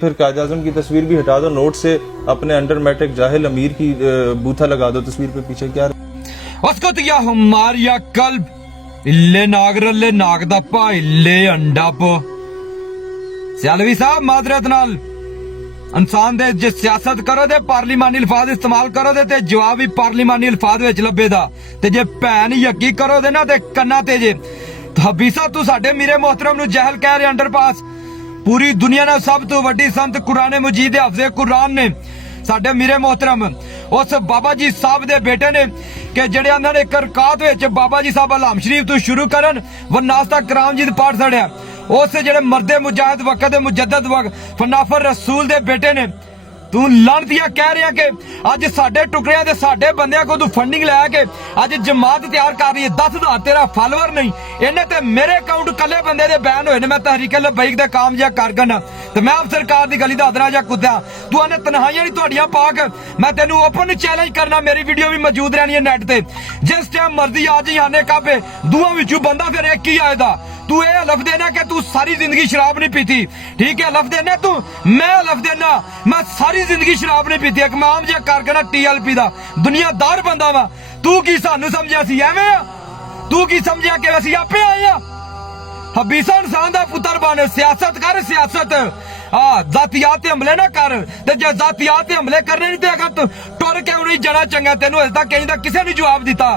फिर कायद आज़म की तस्वीर भी हटा दो, नोट से अपने अंडर मैट्रिक जाहिल अमीर की बूथा लगा दो तस्वीर पे पीछे। क्या उसको तो या हमारिया कल्ब इल्ले नागरल्ले नागदा पा इल्ले अंडा पो सियालवी साहब माजरत नाल इंसान दे जे सियासत करो दे पार्लिमानी अल्फाज इस्तेमाल करो दे ते जवाब भी पार्लिमानी अल्फाज विच लभेदा ते जे भैन यकी करो दे ना ते कन्ना ते जे हबीसा तू साडे मीरे मोहतरम नु जहल कह रहे अंडरपास पूरी दुनिया ने सब तो वड्डी संत कुरान मजीद हफ्ज़े कुरान ने साडे मीरे मोहतरम उस बाबा जी साहब दे बेटे ने कि जेड़े उन्होंने एक रकात विच बाबा जी साहब अलाम शरीफ तो शुरू करन व नास्ता कराम जी पाठ छड़िया उस जेड़े मर्दे मुजाहिद वक्त मुजद्दद वक्त फनाफर रसूल दे बेटे ने तू लानतिया कह रहा कि अज साडे टुकड़िया दे साडे बंदियां को तू फंडिंग लैके अज जमात तैयार कर रही है। 10,000 तेरा फॉलोवर नहीं इन्हें ते मेरे अकाउंट कले बंदे दे बैन होए ने। मैं तहरीक लबैक दे काम जा कर गना ते मैं आप सरकार दी गली दा अदरा जा कुत्ता तू आने तनहाइयां नहीं तुहाडियां पाक मैं तेनू ओपन चैलेंज करना। मेरी वीडियो भी मौजूद रहनी है नेट ते जिस टाइम मर्जी आ जी आने काबे दुआ विचों बंदा फिर एक ही आएदा। तू ये हलफ देना कि तू सारी जिंदगी शराब नहीं पीती, ठीक है हलफ देना तू। मैं हलफ देना मैं सारी जिंदगी शराब नहीं पीती। एक मैं आम जिहा कारकना TLP दा दुनियादार बंदा वा। तू की सानू समझिया सी एवें आ? तू की समझिया कि असीं आपे आए आ? हबीसा इंसान दा पुत्र बन सियासत कर सियासत जातियात ते हमले ना कर ते जे जातियात ते हमले करने नहीं ते अगर टुर के उन्हीं जड़ा चंगा तेनू अजे तक कहीं दा किसे ने जवाब दिता।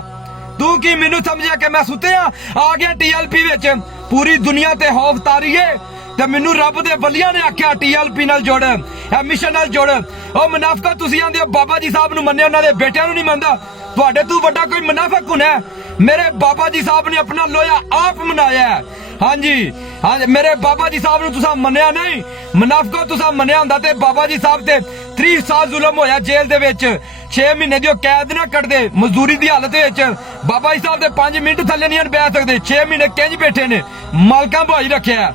तू की मैनू समझिया कि मैं सुते आ गया TLP विच पूरी दुनिया ते खौफ तारी है ते मैनू रब दे बलिया ने आख्या TLP नाल जोड़ ए मिशन नाल जोड़। ओ मुनाफका तुसी आंदे हो बाबा जी साहब नू मन्ने उन्हां दे बेटियां नू नहीं मनदा तुहाडे तू वड्डा कोई मुनाफिक हुण है। मेरे बाबा जी साहब ने अपना लोया आप मनाया है। हाँ जी हाँ मेरे बाबा जी साहब नू तुसा मन्निया नहीं मुनाफका तुसा मन्निया हुंदा ते बाबा जी साहब ते 30 साल जुल्म होया जेल दे विच 6 महीने दी कैद ना कटदे मजदूरी दी हालत विच। बाबा जी साहब दे 5 मिनट थल्ले नहीं बैठ सकदे 6 महीने किंज बैठे ने मालकां भाई रखिया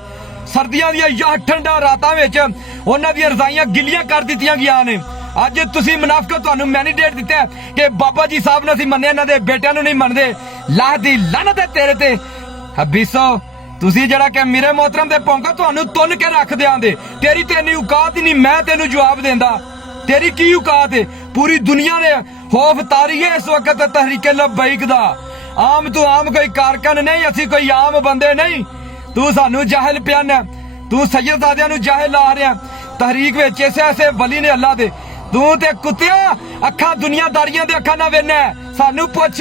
सर्दियां दी या ठंडा रातां विच उन्हां दी रजाइयां गिलियां कर दित्तियां गईयां ने। अज तुसी मुनाफिक तुहानू मैंडेट दिता कि बाबा जी साहब ने असीं मन्ने इन्हां दे बेटियां नू नहीं मनदे। लाह दी लानत है तेरे ते हबीसो तुसी जड़ा कि मेरे मोहतरम दे पौंका तुहानू तुन के रख देंदे। तेरी ते इन्नी औकात ही नहीं मैं तेनू जवाब देंदा। तेरी की औकात है? पूरी दुनिया ने खौफ तारी है इस वक्त तहरीक लबैक दा। आम तू आम कोई कारकन नहीं असी कोई आम बंदे नहीं। तू सानू जाहिल पियाना तू सैयदजादियां नू जाहिल ला रहा तहरीक विच ऐसे ऐसे वली ने अल्लाह दे। तू ते कुत्तिया अखा दुनियादारियां दे अखा ना वेना सानू पुछ